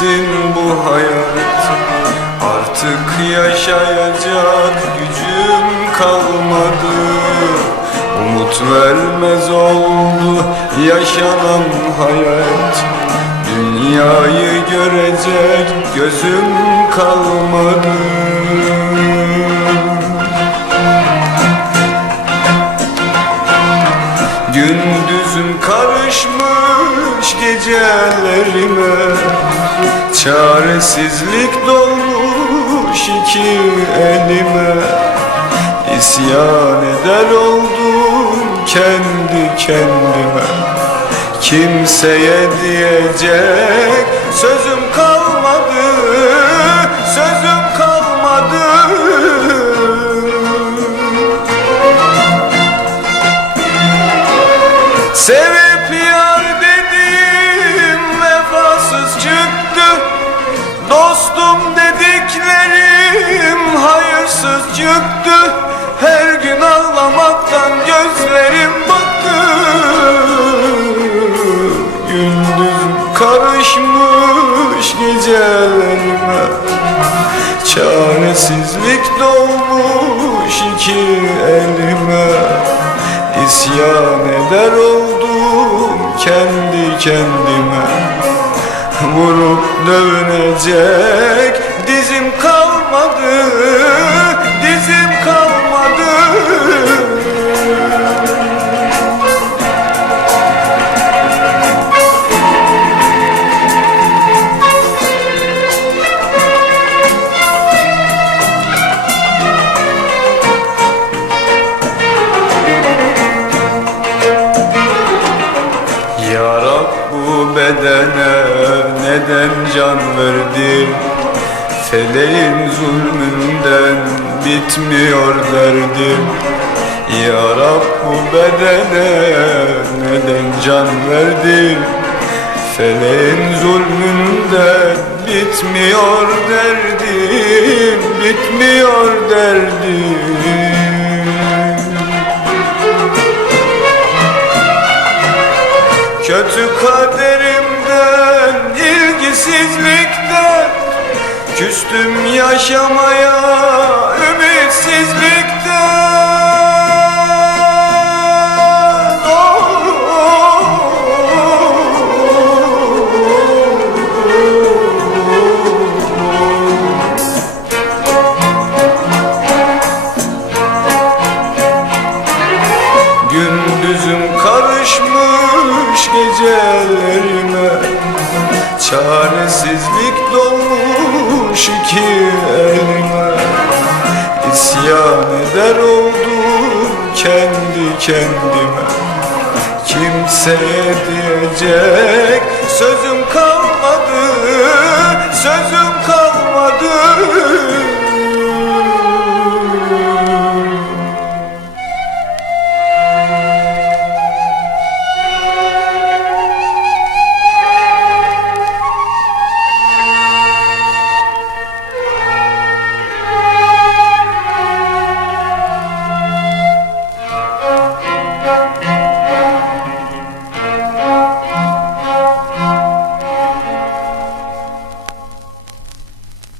bitsin bu hayat? Artık yaşayacak gücüm kalmadı. Umut vermez oldu yaşanan hayat. Dünyayı görecek gözüm kalmadı. Gündüzüm karışmış gecelerime Çaresizlik dolmuş iki elime. İsyan eder oldum kendi kendime. Kimseye diyecek çıktı Her gün ağlamaktan gözlerim battı. Gündüz karışmış gecelerime. Çaresizlik dolmuş iki elime. İsyan eder oldum kendi kendime. Vurup dövünecek neden can verdin Feleğin zulmünden bitmiyor derdim Ya Rab bu bedene neden can verdin Feleğin zulmünden bitmiyor derdim Bitmiyor derdim Kötü kaderimden, ilgisizlikten Küstüm yaşamaya, ümitsizlikten Gündüzüm karışmış gecelerime Çaresizlik dolmuş iki elime İsyan eder oldum kendi kendime. Kimseye diyecek sözüm kalmadı Sözüm kalmadı